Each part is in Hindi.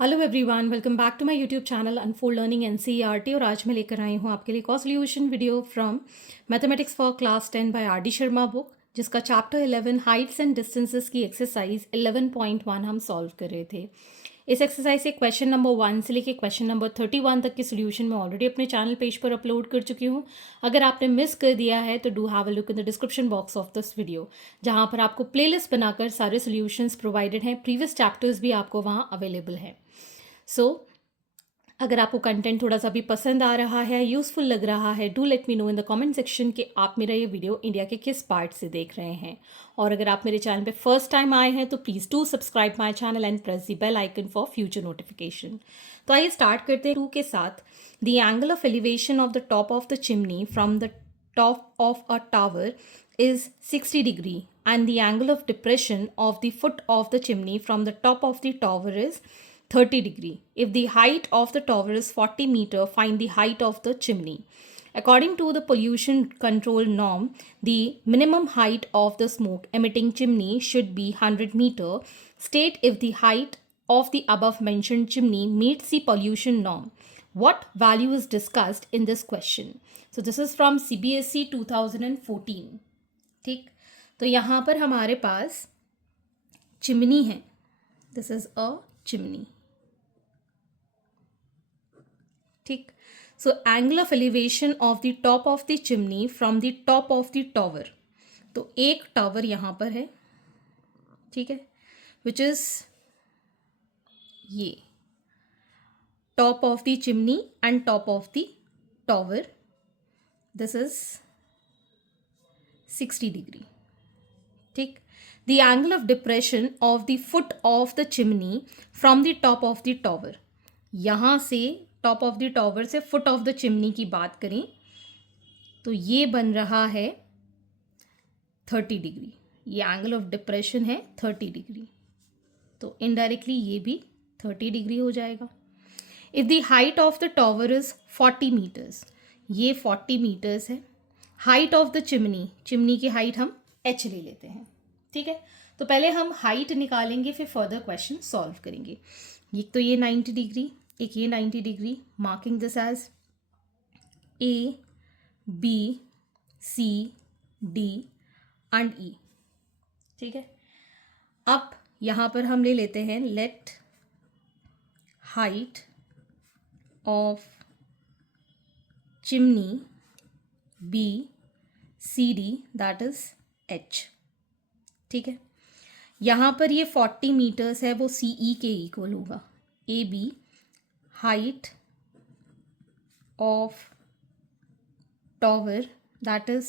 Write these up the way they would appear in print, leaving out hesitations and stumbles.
Hello everyone, welcome back to my YouTube channel Unfold Learning NCERT. और आज मैं लेकर आई हूँ आपके लिए एक और solution video from mathematics for class 10 by R D Sharma book, जिसका चैप्टर 11 हाइट्स एंड डिस्टेंसेस की एक्सरसाइज 11.1 हम सॉल्व कर रहे थे। इस एक्सरसाइज से क्वेश्चन नंबर 1 से लेकर क्वेश्चन नंबर 31 तक की सोल्यूशन मैं ऑलरेडी अपने चैनल पेज पर अपलोड कर चुकी हूँ। अगर आपने मिस कर दिया है तो do have a look in the description box of this video, जहाँ पर आपको प्लेलिस्ट बनाकर सारे सोल्यूशंस प्रोवाइडेड हैं। प्रीवियस चैप्टर्स भी आपको वहाँ अवेलेबल हैं। अगर आपको कंटेंट थोड़ा सा भी पसंद आ रहा है, यूज़फुल लग रहा है, do let me know in the comment section कि आप मेरा ये वीडियो इंडिया के किस पार्ट से देख रहे हैं। और अगर आप मेरे चैनल पे फर्स्ट टाइम आए हैं तो please do subscribe my channel and press the bell icon for future notification. तो आइए स्टार्ट करते हैं 2 के साथ। The angle of elevation of the top of the chimney from the top of a tower is 60 degree and the angle of depression of the foot of the chimney from the top of the tower is 30 degree. If the height of the tower is 40 meter, find the height of the chimney. According to the pollution control norm, the minimum height of the smoke emitting chimney should be 100 meter. State if the height of the above mentioned chimney meets the pollution norm. What value is discussed in this question? So this is from CBSE 2014. ठीक, तो यहाँ पर हमारे पास चिमनी है। This is a chimney. ठीक, so angle of elevation of the top of the chimney from the top of the tower. तो एक टावर यहाँ पर है, ठीक है, विच इज ये top of the chimney and top of the tower. This is 60 degree. ठीक, the angle of depression of the foot of the chimney from the top of the tower. यहाँ से टॉप ऑफ द टावर से फुट ऑफ द चिमनी की बात करें तो ये बन रहा है 30 डिग्री। ये एंगल ऑफ डिप्रेशन है 30 डिग्री, तो इनडायरेक्टली ये भी 30 डिग्री हो जाएगा। If the height of the tower is 40 metres, ये 40 मीटर्स है। Height of the chimney, chimney की हाइट हम h ले लेते हैं। ठीक है, तो पहले हम हाइट निकालेंगे, फिर फर्दर क्वेश्चन सॉल्व करेंगे। एक तो ये 90 डिग्री, एक ये 90 degree. Marking this as A, B, C, D and E। ठीक है, अब यहाँ पर हम ले लेते हैं let height of chimney B C D, that is h। ठीक है, यहाँ पर ये 40 मीटर्स है, वो सी ई के इक्वल होगा। A B height of tower that is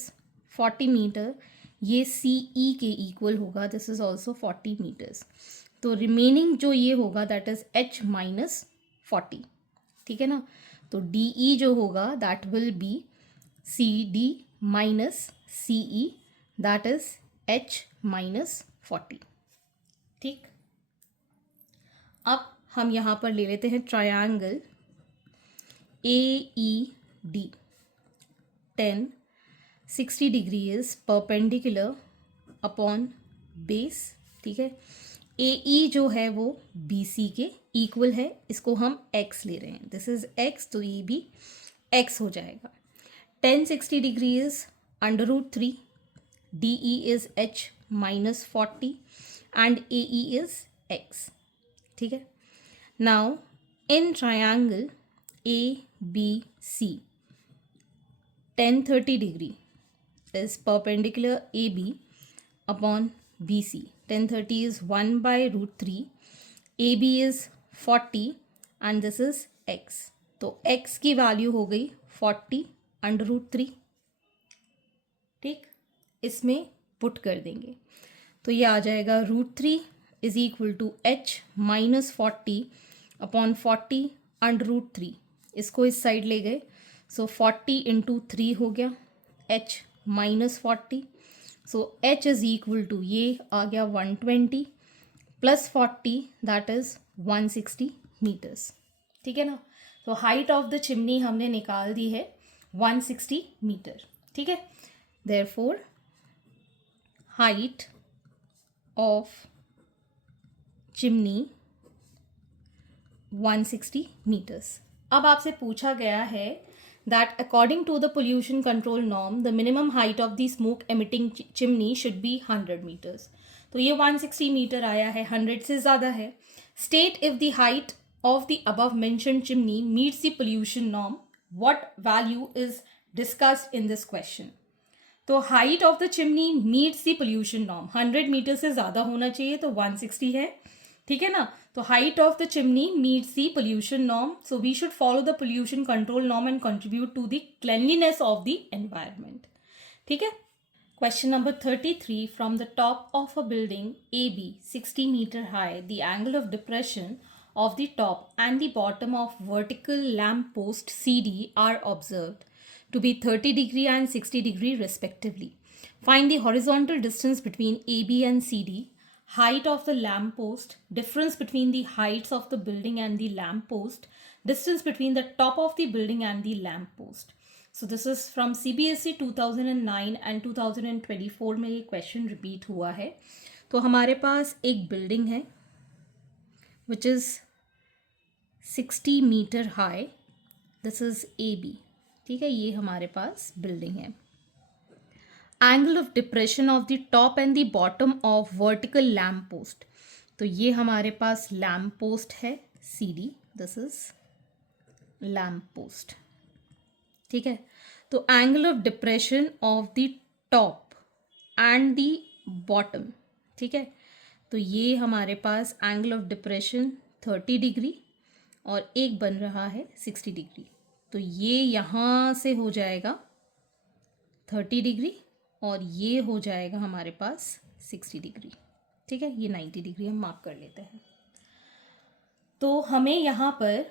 40 metre, ये सी ई के इक्वल होगा। This is also 40 metres. तो रिमेनिंग जो ये होगा दैट इज h माइनस 40। ठीक है ना, तो डी ई जो होगा that will be C D minus C E, that is h minus 40। ठीक, अब हम यहाँ पर ले लेते हैं triangle A E D. 60 degree is perpendicular upon base. ठीक है, ए ई जो है वो बी सी के इक्वल है, इसको हम x ले रहे हैं। दिस इज x, तो ये भी x हो जाएगा। 60 degree is √3, D E is h minus 40 and A E is x। ठीक है, now in triangle A B C 30 degree is perpendicular AB upon BC. 30 is 1 by √3. AB is 40 and this is x. तो x की वैल्यू हो गई 40 √3। ठीक, इसमें पुट कर देंगे तो ये आ जाएगा √3 is equal to h minus 40 upon 40 √3। इसको इस साइड ले गए, सो 40 इंटू 3 हो गया h minus 40। So h is equal to ये आ गया 120 प्लस 40 दैट इज 160 मीटर्स। ठीक है ना, तो हाइट ऑफ द चिमनी हमने निकाल दी है 160 मीटर। ठीक है, therefore height of chimney 160 metres. अब आपसे पूछा गया है that according to the pollution control norm the minimum height of the smoke emitting chimney should be 100 meters। तो ये 160 मीटर आया है, 100 से ज़्यादा है। State if the height of the above mentioned chimney meets the pollution norm, what value is discussed in this question। तो height of the chimney meets the pollution norm, 100 metre से ज़्यादा होना चाहिए, तो 160 है, ठीक है ना। तो height of the chimney meets the pollution norm, so we should follow the pollution control norm and contribute to the cleanliness of the environment, ठीक है। Question number 33, from the top of a building AB 60 meter high, the angle of depression of the top and the bottom of vertical lamp post CD are observed to be 30 degree and 60 degree respectively. Find the horizontal distance between AB and CD, height of the lamp post, difference between the heights of the building and the lamp post, distance between the top of the building and the lamp post. So this is from CBSE 2009 and 2024 में ये क्वेश्चन रिपीट हुआ है। तो हमारे पास एक बिल्डिंग है विच इज़ 60 मीटर हाई, दिस इज़ AB, ठीक है, ये हमारे पास बिल्डिंग है। Angle of depression of the top and the bottom of vertical lamp post, तो ये हमारे पास लैम्प पोस्ट है CD, this is lamp post, ठीक है। तो angle of depression of the top and the bottom, ठीक है, तो ये हमारे पास एंगल ऑफ डिप्रेशन 30 डिग्री और एक बन रहा है 60 डिग्री, तो ये यहाँ से हो जाएगा 30 डिग्री और ये हो जाएगा हमारे पास 60 डिग्री, ठीक है। ये 90 डिग्री हम मार्क कर लेते हैं। तो हमें यहाँ पर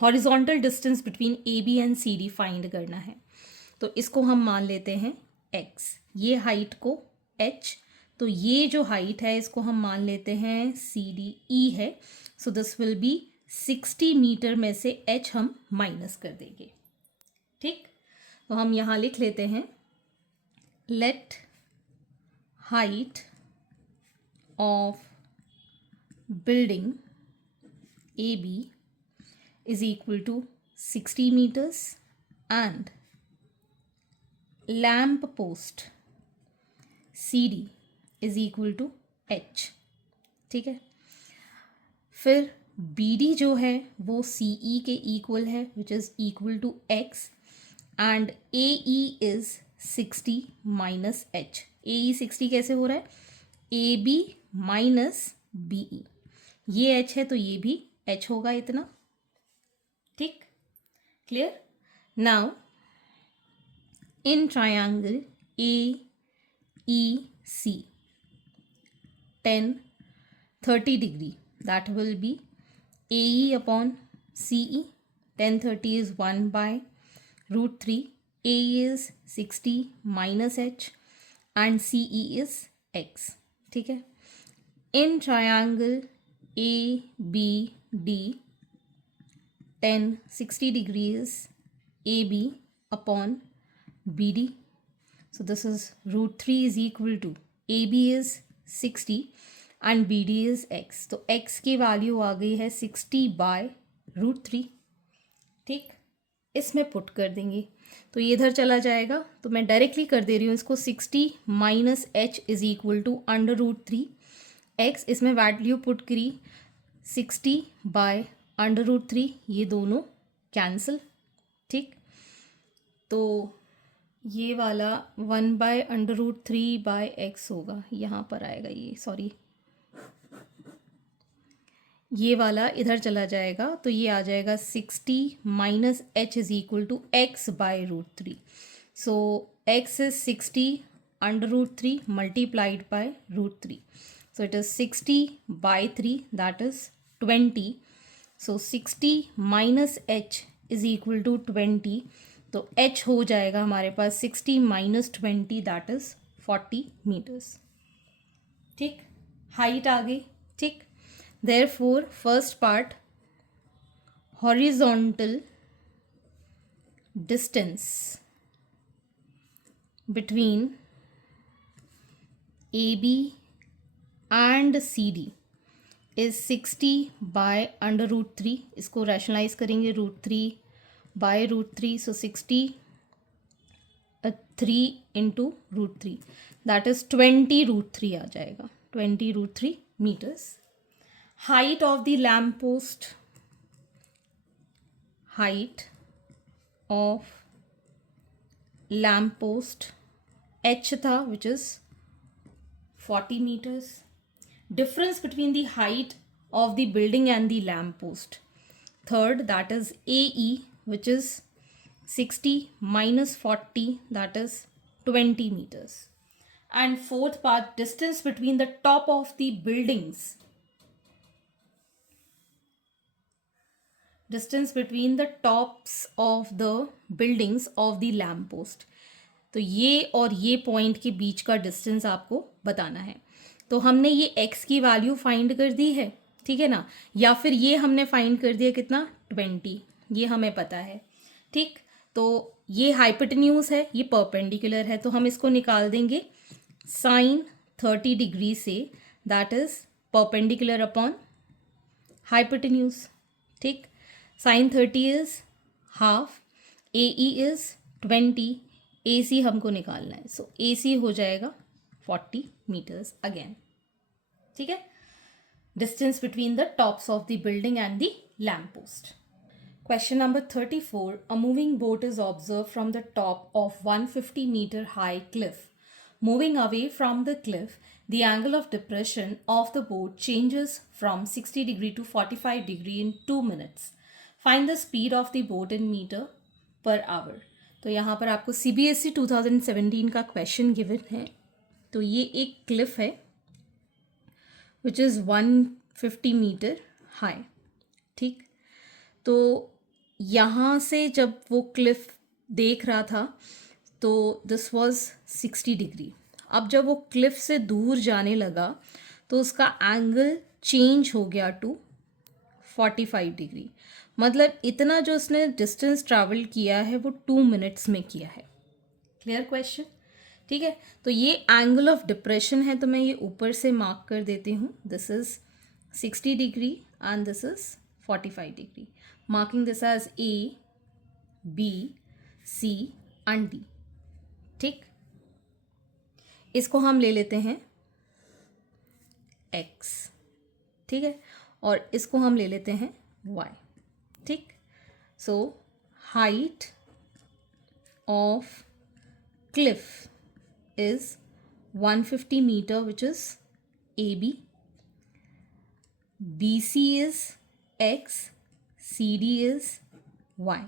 horizontal distance between AB and CD find करना है, तो इसको हम मान लेते हैं x, ये हाइट को h, तो ये जो हाइट है इसको हम मान लेते हैं CDE है, so this will be 60 metre में से h हम माइनस कर देंगे, ठीक। तो हम यहाँ लिख लेते हैं let height of building AB is equal to 60 meters and lamp post CD is equal to h, ठीक है। फिर BD जो है वो CE के इक्वल है which is equal to x and AE is 60 minus h। AE 60 कैसे हो रहा है, AB माइनस BE, ये h है तो ये भी h होगा इतना, ठीक, clear. Now in triangle AEC 10-30 degree, that will be AE upon CE, 10-30 is 1 by root 3, AE is 60 minus h and CE is x, ठीक है। इन triangle ABD 10-60 degrees AB upon BD, so this is root 3 is equal to AB is 60 and BD is x, तो x की वैल्यू आ गई है 60 बाय रूट 3, ठीक। इसमें पुट कर देंगे तो ये इधर चला जाएगा, तो मैं डायरेक्टली कर दे रही हूँ इसको, 60 minus h is equal to under root 3 x, इसमें वैल्यू पुट करी 60 बाय अंडर रूट 3, ये दोनों कैंसिल, ठीक। तो ये वाला 1 by under root 3 by X होगा, यहाँ पर आएगा ये, सॉरी ये वाला इधर चला जाएगा, तो ये आ जाएगा 60 minus h is equal to x by root 3, so x is 60 under root 3 multiplied by root 3, so it is 60 by 3, that is 20, so 60 minus h is equal to 20, तो h हो जाएगा हमारे पास 60 minus 20, that is 40 meters, ठीक। हाइट आ गई, ठीक। therefore first part horizontal distance between AB and CD is 60 by √3. इसको रैशनलाइज करेंगे √3 by √3. So 60 3 into √3 that is 20 √3 आ जाएगा. 20 √3 metres. Height of the lamp post, height of lamp post h था which is 40 meters. Difference between the height of the building and the lamp post, third, that is AE, which is 60 minus 40, that is 20 meters. And fourth part, distance between the top of the buildings, distance between the tops of the buildings of the lamp post. तो ये और ये पॉइंट के बीच का डिस्टेंस आपको बताना है. तो हमने ये x की वैल्यू फाइंड कर दी है, ठीक है ना, या फिर ये हमने फाइंड कर दिया कितना 20, ये हमें पता है. ठीक, तो ये हाइपोटेन्यूज है, ये परपेंडिकुलर है, तो हम इसको निकाल देंगे साइन 30 डिग्री से, that is perpendicular upon hypotenuse. ठीक, sine 30 is half, AE is 20, AC हमको निकालना है, सो AC हो जाएगा 40 मीटर्स अगेन. ठीक है, distance between the tops of the building and the lamp post. Question number 34. A moving boat is observed from the top of 150-meter high cliff. Moving away from the cliff, the angle of depression of the boat changes from 60 degree to 45 degree in 2 minutes. Find the speed of the boat in meter per hour. तो यहाँ पर आपको CBSE 2017 का क्वेश्चन गिवन है. तो ये एक क्लिफ है विच इज़ 150 मीटर हाई. ठीक, तो यहाँ से जब वो क्लिफ देख रहा था तो दिस वाज 60 डिग्री. अब जब वो क्लिफ से दूर जाने लगा तो उसका एंगल चेंज हो गया टू 45 डिग्री. मतलब इतना जो उसने डिस्टेंस ट्रैवल किया है वो 2 मिनट्स में किया है. Clear question. ठीक है, तो ये एंगल ऑफ डिप्रेशन है, तो मैं ये ऊपर से मार्क कर देती हूँ. This is 60 degree and this is 45 degree. Marking this as A, B, C and D. ठीक, इसको हम ले लेते हैं X. ठीक है, और इसको हम ले लेते हैं Y. ठीक, so height of Cliff is 150 meter, which is AB. BC is X, CD is Y.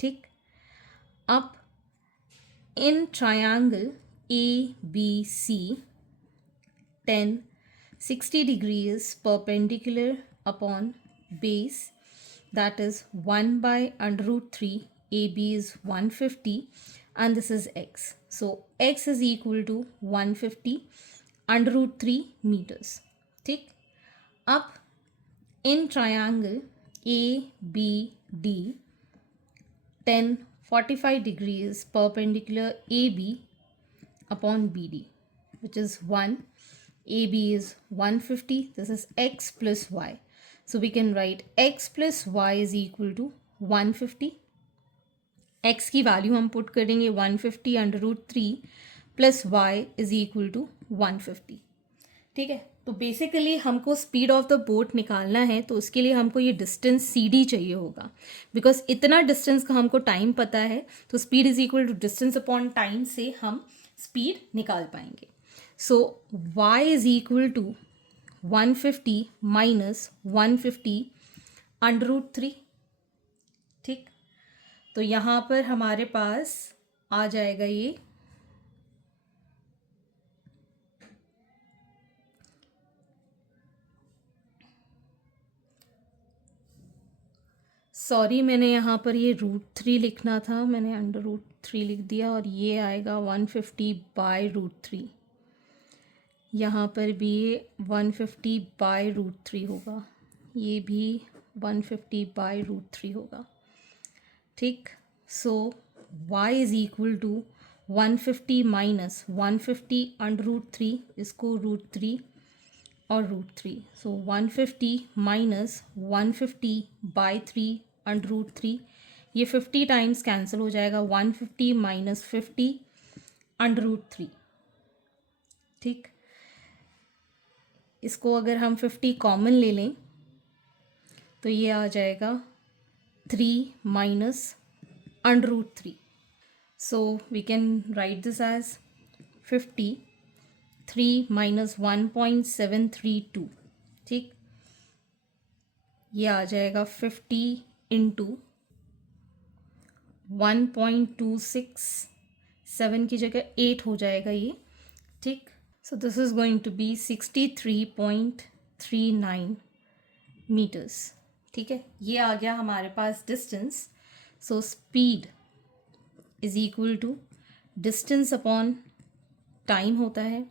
ठीक, अब in triangle ABC 10 60 degree is perpendicular upon base, that is 1 by √3. AB is 150 and this is X. So X is equal to 150 √3 meters. ठीक, अब in triangle ABD 10 45 degrees perpendicular AB upon BD, which is 1. AB is 150. This is X plus Y. So we can write X plus Y is equal to 150. X की वैल्यू हम पुट करेंगे 150 √3 plus Y is equal to 150. ठीक है, तो बेसिकली हमको स्पीड ऑफ द बोट निकालना है, तो उसके लिए हमको ये डिस्टेंस CD चाहिए होगा. बिकॉज इतना डिस्टेंस का हमको टाइम पता है, तो speed is equal to distance upon time से हम स्पीड निकाल पाएंगे. So Y is equal to 150 minus 150 √3. ठीक, तो यहाँ पर हमारे पास आ जाएगा ये सॉरी मैंने यहाँ पर ये √3 लिखना था, मैंने √3 लिख दिया, और ये आएगा 150 बाय √3. यहाँ पर भी ये 150 बाय √3 होगा, ये भी 150 बाय √3 होगा. ठीक, so Y is equal to 150 minus 150 √3, इसको √3 और √3. So 150 minus 150 by 3 and √3. ये 50 टाइम्स कैंसिल हो जाएगा. 150 minus 50 and √3. ठीक, इसको अगर हम 50 कॉमन ले लें तो ये आ जाएगा 3 minus under √3. So we can write this as 50 3 minus 1.732. ठीक, ये आ जाएगा 50 इंटू 1.267 की जगह 8 हो जाएगा ये. ठीक, so this is going to be 63.39 metres. ठीक है, ये आ गया हमारे पास distance. So speed is equal to distance upon time होता है.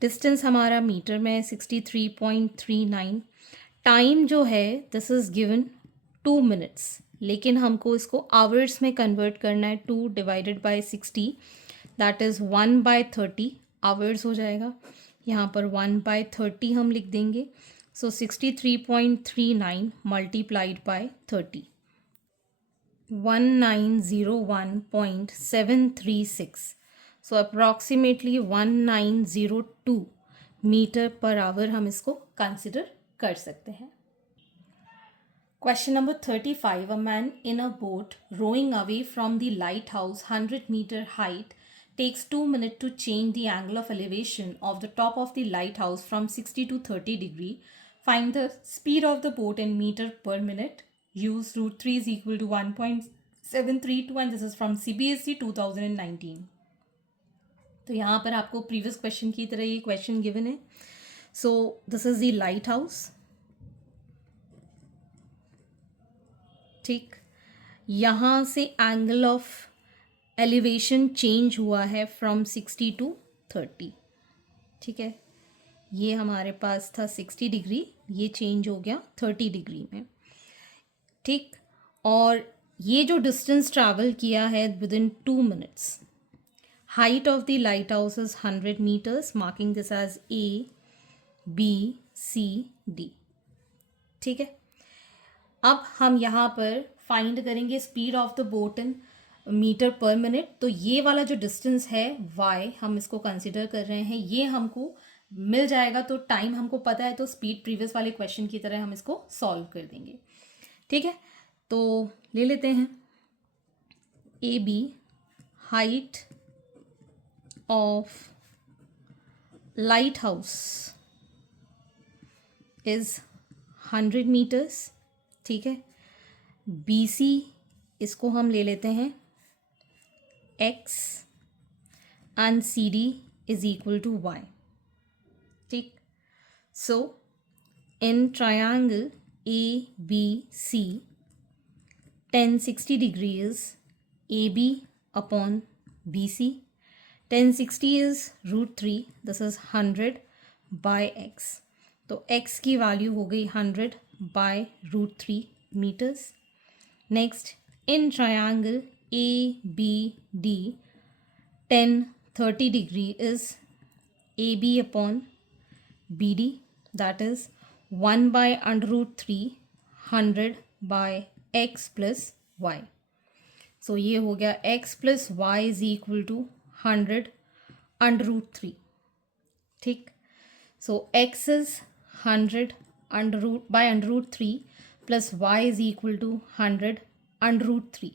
डिस्टेंस हमारा मीटर में है 63.39. टाइम जो है दिस इज़ गिवन 2 मिनट्स, लेकिन हमको इसको आवर्स में कन्वर्ट करना है. 2 divided by 60 that is 1/30 hours हो जाएगा. यहाँ पर 1/30 हम लिख देंगे. So 63.39 multiplied by 30 1901.736. So approximately 1902 metre per hour हम इसको कंसिडर कर सकते हैं. Question number 35. A man in a boat rowing away from the lighthouse 100-meter height takes 2 minutes to change the angle of elevation of the top of the lighthouse from 60 to 30 degree. Find the speed of the boat in meter per minute. Use √3 is equal to 1.732 and this is from CBSE 2019. तो यहाँ पर आपको प्रीवियस क्वेश्चन की तरह ये क्वेश्चन गिवन है. So this is the light house. ठीक, यहाँ से एंगल ऑफ एलिवेशन चेंज हुआ है फ्रॉम 60 to 30. ठीक है, ये हमारे पास था 60 डिग्री, ये चेंज हो गया 30 डिग्री में. ठीक, और ये जो डिस्टेंस ट्रैवल किया है with in 2 minutes. Height of the lighthouse is 100 meters, marking this as A, B, C, D. ठीक है, अब हम यहाँ पर फाइंड करेंगे speed of the boat in metre per minute. तो ये वाला जो डिस्टेंस है y हम इसको कंसिडर कर रहे हैं, ये हमको मिल जाएगा. तो टाइम हमको पता है, तो स्पीड प्रीवियस वाले क्वेश्चन की तरह हम इसको सॉल्व कर देंगे. ठीक है, तो ले लेते हैं A B. Height of lighthouse is 100 meters. ठीक है, BC इसको हम ले लेते हैं x and CD is equal to y. ठीक, so in triangle ABC tan 60 degree is AB upon BC. tan 60 is √3. This is 100 by x. तो x की वैल्यू हो गई 100 by √3 metres. Next, in triangle ABD tan 30 degree is AB upon BD that is 1/√3 100 by x plus y. So ये हो गया x plus y is equal to 100 under √3. ठीक, so x is 100 by under √3 plus y is equal to 100 under √3.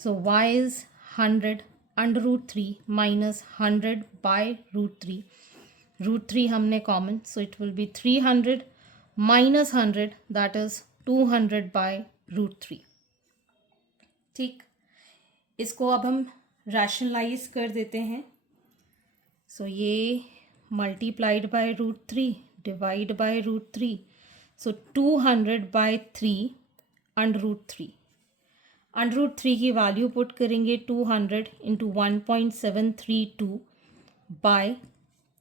So y is 100 under √3 minus 100 by √3. √3 हमने common, so it will be 300 minus 100 that is 200 by √3. ठीक, इसको अब हम रैशनलाइज कर देते हैं. सो ये multiplied by √3 divide by √3. So 200 by 3 under √3. Under √3 की वैल्यू पुट करेंगे 200 इंटू 1.732 बाय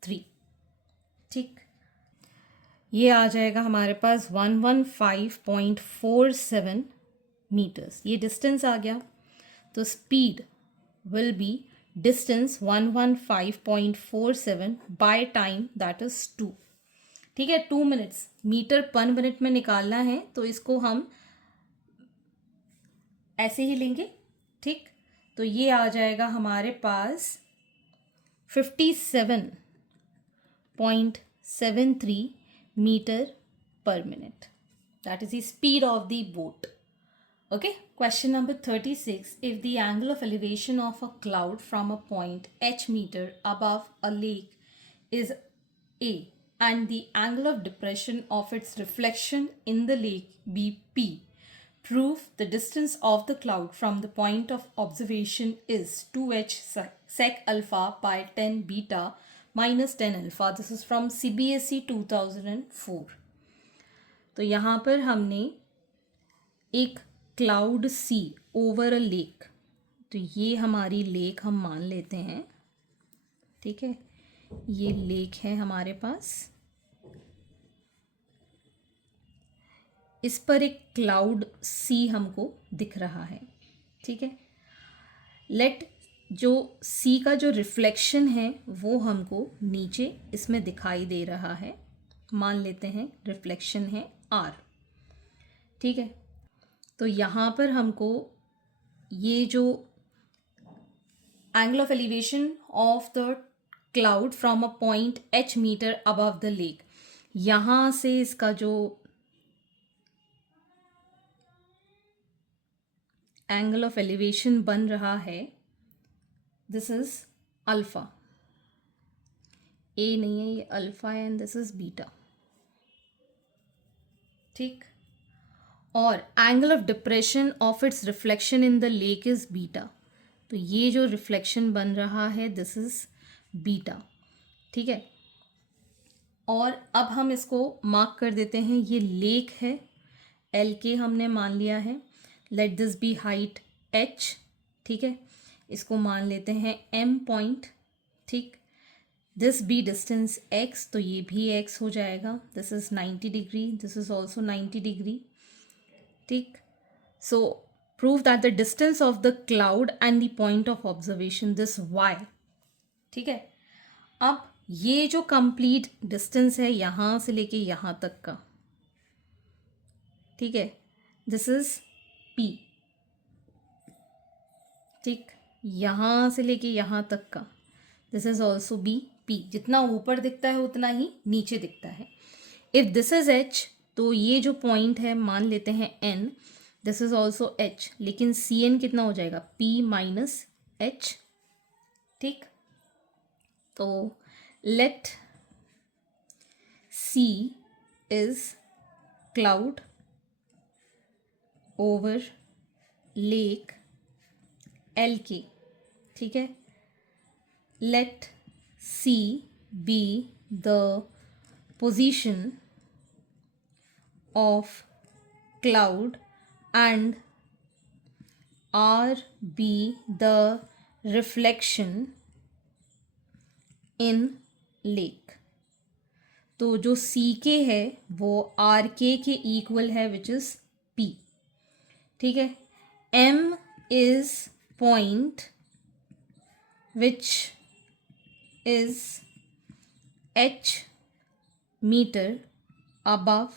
3. ठीक, ये आ जाएगा हमारे पास 115.47 मीटर्स. ये डिस्टेंस आ गया. तो speed will be distance 115.47 by time that is 2. ठीक है, 2 मिनट्स मीटर पर मिनट में निकालना है, तो इसको हम ऐसे ही लेंगे। ठीक, तो ये आ जाएगा हमारे पास 57.73 meter per minute. That is the speed of the boat. Okay, question number 36. If the angle of elevation of a cloud from a point h meter above a lake is A and the angle of depression of its reflection in the lake be P, prove the distance of the cloud from the point of observation is 2h sec alpha by 10 beta minus 10 alpha. This is from CBSE 2004. तो यहाँ पर हमने एक cloud C over a lake, तो ये हमारी लेक हम मान लेते हैं। ठीक है, ये लेक है हमारे पास, इस पर एक क्लाउड सी हमको दिख रहा है। ठीक है, लेट जो सी का जो रिफ्लेक्शन है वो हमको नीचे इसमें दिखाई दे रहा है, मान लेते हैं रिफ्लेक्शन है आर। ठीक है, तो यहाँ पर हमको ये जो angle of elevation of the cloud from a point h metre above the lake, यहाँ से इसका जो एंगल ऑफ एलिवेशन बन रहा है, दिस इज अल्फा। ए नहीं है, ये अल्फा है एंड दिस इज बीटा। ठीक, और angle of depression of its reflection in the lake is beta, तो ये जो रिफ्लेक्शन बन रहा है दिस इज बीटा। ठीक है, और अब हम इसको मार्क कर देते हैं, ये लेक है, एल के हमने मान लिया है, let this be height H. ठीक है, इसको मान लेते हैं एम पॉइंट। ठीक, दिस बी डिस्टेंस एक्स, तो ये भी एक्स हो जाएगा, this is 90 degree, this is also 90 degree. ठीक, so prove that the distance of the cloud and the point of observation this Y. ठीक है, अब ये जो कंप्लीट डिस्टेंस है यहाँ से लेके यहाँ तक का, ठीक है, दिस इज पी। ठीक, यहाँ से लेके यहाँ तक का this is also be P. जितना ऊपर दिखता है उतना ही नीचे दिखता है। इफ दिस इज एच, तो ये जो पॉइंट है मान लेते हैं N, this is also H, लेकिन सी एन कितना हो जाएगा, पी माइनस एच। ठीक, तो let C is cloud over lake L K. ठीक है, let C be the position of cloud and R be the reflection in lake। तो जो सी के है वो आर के इक्वल है, विच इज पी। ठीक है, M is point which is H metre above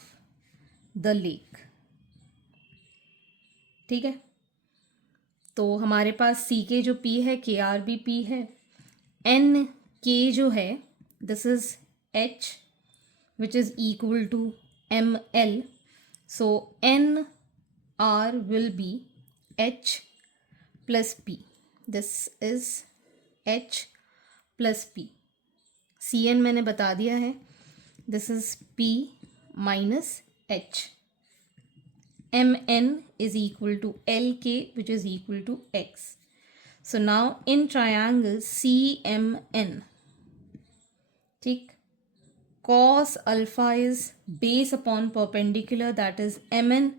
the lake. ठीक है, तो हमारे पास सी के जो पी है, के आर भी पी है, एन के जो है this is H which is equal to M L, so N R will be H plus P, this is H plus P. C N मैंने बता दिया है, this is P minus H. Mn is equal to Lk, which is equal to x. So now in triangle CMN, ठीक, cos alpha is base upon perpendicular, that is Mn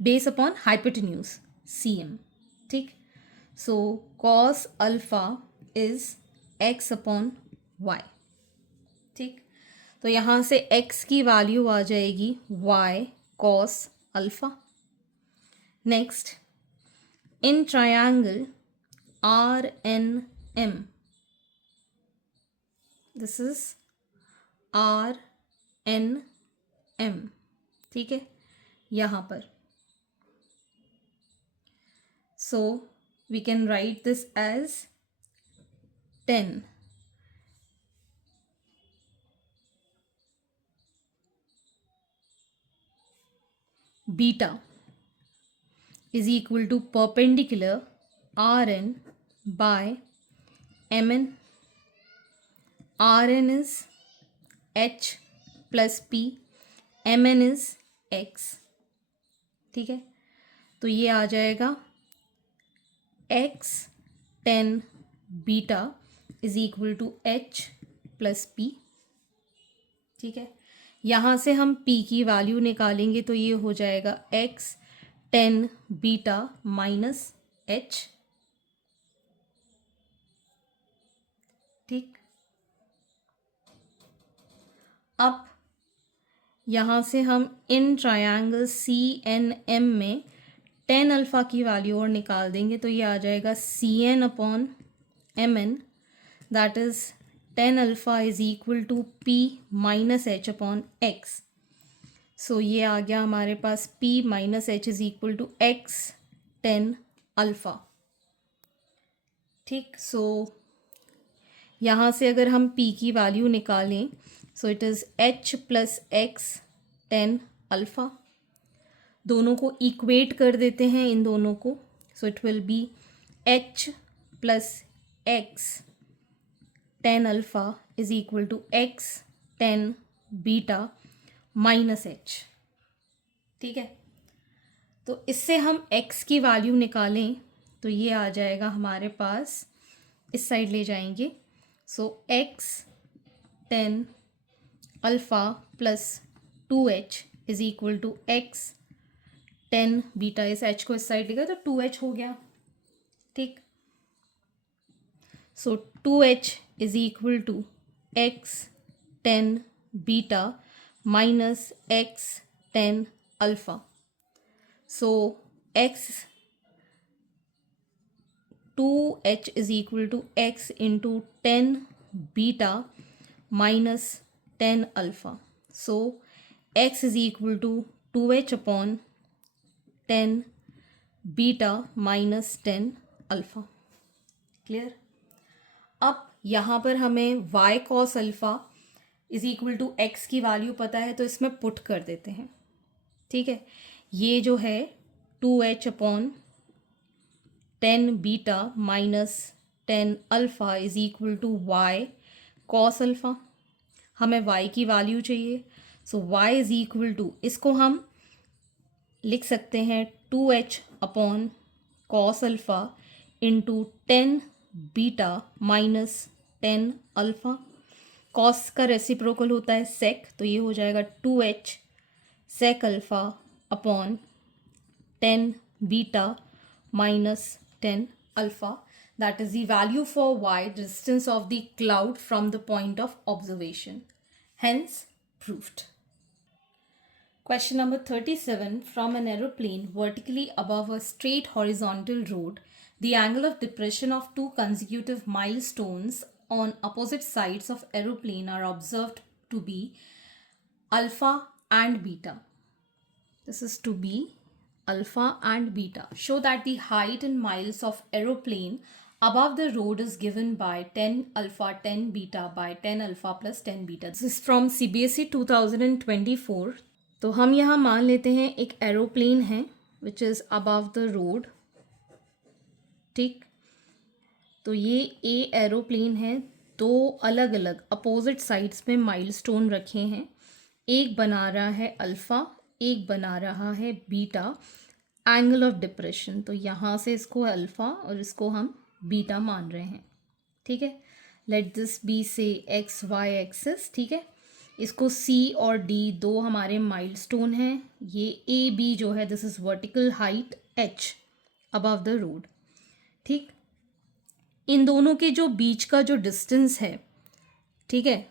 base upon hypotenuse Cm. ठीक, so cos alpha is x upon y. ठीक, तो यहाँ से x की वैल्यू आ जाएगी y cos अल्फ़ा। Next, in triangle R N M, this is R N M, ठीक है, यहाँ पर. So we can write this as 10 beta is equal to perpendicular Rn by Mn. Rn is h plus p, Mn is x, ठीक है. तो ये आ जाएगा x 10 beta is equal to h plus p, ठीक है. यहाँ से हम p की वैल्यू निकालेंगे तो ये हो जाएगा x 10 बीटा माइनस h, ठीक. अब यहाँ से हम in triangle C N M में 10 अल्फ़ा की वैल्यू और निकाल देंगे तो ये आ जाएगा C N upon M N, that is 10 alpha is equal to P minus H upon X. So ये आ गया हमारे पास p minus H is equal to x 10 alpha, ठीक. सो यहाँ से अगर हम p की वैल्यू निकालें so it is h plus x 10 alpha. दोनों को इक्वेट कर देते हैं इन दोनों को, so it will be h plus x 10 alpha is equal to x 10 beta minus H, ठीक है. तो इससे हम x की वैल्यू निकालें तो ये आ जाएगा हमारे पास, इस साइड ले जाएंगे. So x 10 alpha plus 2h is equal to x 10 beta, इस h को इस साइड लेगा तो 2h हो गया, ठीक. So 2h is equal to x 10 beta minus x 10 alpha. So x 2h is equal to x into 10 beta minus 10 alpha. So x is equal to 2h upon 10 beta minus 10 alpha. Clear. अब यहाँ पर हमें y cos alpha is equal to x की वैल्यू पता है तो इसमें पुट कर देते हैं, ठीक है. ये जो है 2h upon 10 beta minus 10 alpha is equal to y cos alpha. हमें y की वैल्यू चाहिए, so y is equal to, इसको हम लिख सकते हैं 2h upon cos alpha into 10 beta minus 10 alpha. Cos का रेसिप्रोकल होता है सेक, तो ये हो जाएगा 2h sec alpha upon 10 beta minus 10 alpha. That is the value for y, distance of the cloud from the point of observation. Hence proved. Question number 37. From an aeroplane vertically above a straight horizontal road, the angle of depression of two consecutive milestones on opposite sides of aeroplane are observed to be alpha and beta. This is to be alpha and beta. Show that the height in miles of aeroplane above the road is given by 10 alpha 10 beta by 10 alpha plus 10 beta. This is from CBSE 2024. तो हम यहाँ मान लेते हैं एक एरोप्लेन है which is above the road, ठीक. तो ये ए एरोप्लेन है, दो अलग अलग अपोजिट साइड्स में माइलस्टोन रखे हैं. एक बना रहा है अल्फ़ा, एक बना रहा है बीटा. एंगल ऑफ डिप्रेशन, तो यहाँ से इसको अल्फ़ा और इसको हम बीटा मान रहे हैं, ठीक है. लेट दिस बी से एक्स वाई एक्सिस, ठीक है. इसको सी और डी दो हमारे माइलस्टोन हैं. ये ए बी जो है this is vertical height H above the road, ठीक. इन दोनों के जो बीच का जो डिस्टेंस है, ठीक है.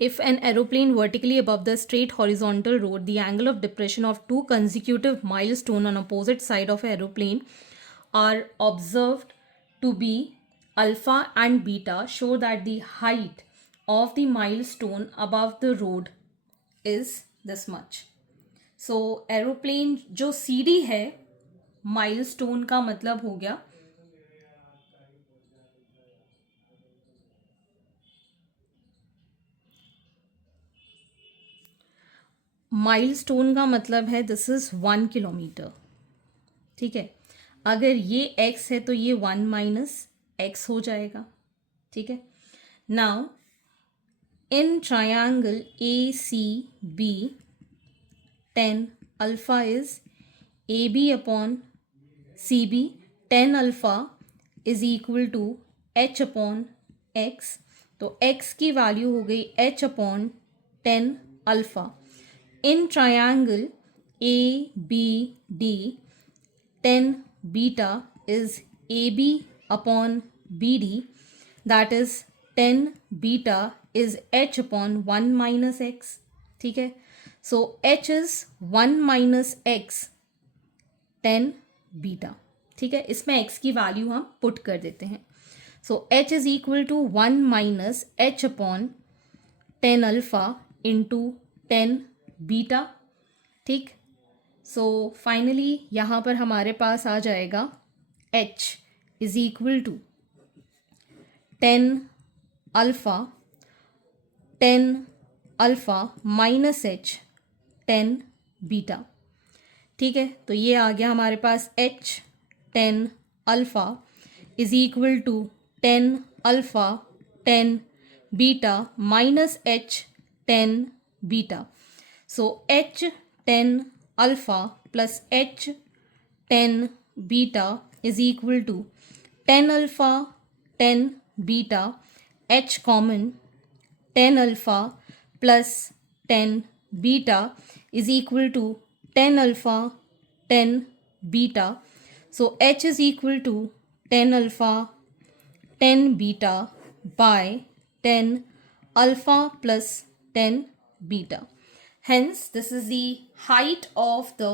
If an aeroplane vertically above the straight horizontal road, the angle of depression of two consecutive milestones on opposite side of aeroplane are observed to be alpha and beta, show that the height of the milestone above the road is this much. So aeroplane जो CD है, माइलस्टोन का मतलब हो गया माइलस्टोन का मतलब है दिस इज 1 किलोमीटर. ठीक है, अगर ये x है तो ये 1 माइनस x हो जाएगा. ठीक है, now in triangle ACB 10 alpha is AB upon CB. 10 alpha is equal to H upon X. तो X की वैल्यू हो गई H upon 10 alpha. In triangle ABD 10 beta is AB upon BD, that is 10 beta is H upon 1 minus X. ठीक है, so H is 1 minus X 10 beta. ठीक है, इसमें X की वैल्यू हम पुट कर देते हैं. so H is equal to 1 minus H upon 10 alpha into 10 beta. ठीक, सो फाइनली यहाँ पर हमारे पास आ जाएगा H is equal to 10 alpha minus H 10 beta. ठीक है, तो ये आ गया हमारे पास H 10 alpha is equal to 10 alpha 10 beta minus H 10 beta. So H 10 alpha plus H 10 beta is equal to 10 alpha 10 beta, H common, 10 alpha plus 10 beta is equal to 10 alpha 10 beta. So H is equal to 10 alpha 10 beta by 10 alpha plus 10 beta. Hence, this is the height of the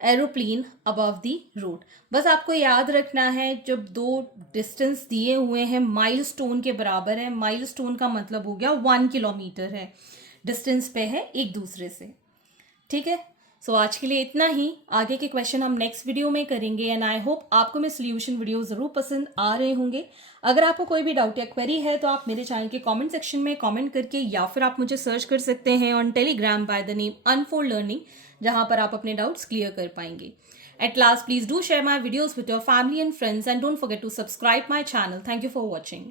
aeroplane above the road. बस आपको याद रखना है, जब दो डिस्टेंस दिए हुए हैं माइलस्टोन के बराबर है, माइलस्टोन का मतलब हो गया 1 किलोमीटर है, डिस्टेंस पे है एक दूसरे से. ठीक है, सो आज के लिए इतना ही. आगे के क्वेश्चन हम नेक्स्ट वीडियो में करेंगे एंड आई होप आपको मेरे सोल्यूशन वीडियो ज़रूर पसंद आ रहे होंगे. अगर आपको कोई भी डाउट या क्वेरी है तो आप मेरे चैनल के कमेंट सेक्शन में कमेंट करके या फिर आप मुझे सर्च कर सकते हैं on Telegram by the name unfold learning, जहां पर आप अपने डाउट्स क्लियर कर पाएंगे. At last, please do share my videos with your family and friends and don't forget to subscribe my channel. Thank you for watching.